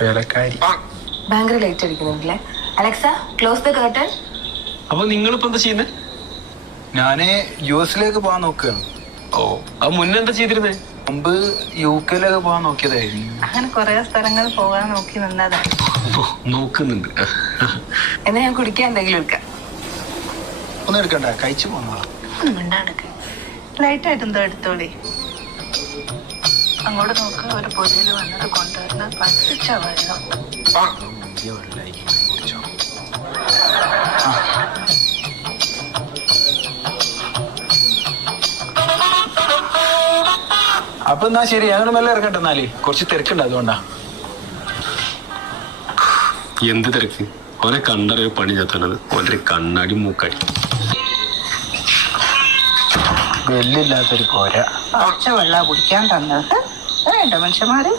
വേലക്കാരി. ഭയങ്കര ലൈറ്റ് അടിക്കുന്നുണ്ടല്ലേ. Alexa, close the curtain. അപ്പൊ നിങ്ങളിപ്പോ എന്താ ചെയ്യുന്നത്? ഞാന് യുഎസിലേക്ക് പോകാൻ നോക്കുകയാണ്. ഓ, അത് മുന്നേ എന്താ ചെയ്തിരുന്നേ? മുമ്പ് യുകെയിലേക്ക് പോകാൻ നോക്കിയതായിരുന്നു. അങ്ങനെ കുറെ സ്ഥലങ്ങൾ പോകാൻ നോക്കി നിന്നതാ. നോക്കുന്നുണ്ട്. എന്നാ ഞാൻ കുടിക്കാൻ എന്തെങ്കിലും എടുക്കാം. ഒന്നും എടുക്കണ്ട, കഴിച്ചു പോന്നതാ. മിണ്ടാടുക്ക്. ലൈറ്റായിട്ട് എന്തോ എടുത്തോളി. അങ്ങോട്ട് നോക്കുക. ഒരു പൊരിയിൽ വന്നത് കൊണ്ടുവരുന്ന പച്ച വെള്ളം. അപ്പൊ എന്നാ ശരി, ഞങ്ങൾ മെല്ലെ ഇറങ്ങട്ടെ. എന്നാലേ കുറച്ച് തിരക്കുണ്ട്, അതുകൊണ്ടാ. എന്ത് തിരക്ക്? ഓനെ കണ്ടറിയ പണി ചത്തണത്. ഓൻ്റെ കണ്ണാടി മൂക്കാടി. വെല്ലില്ലാത്തൊരു കോര. പച്ച വെള്ളം കുടിക്കാൻ തന്നത് വേണ്ട മനുഷ്യന്മാര്.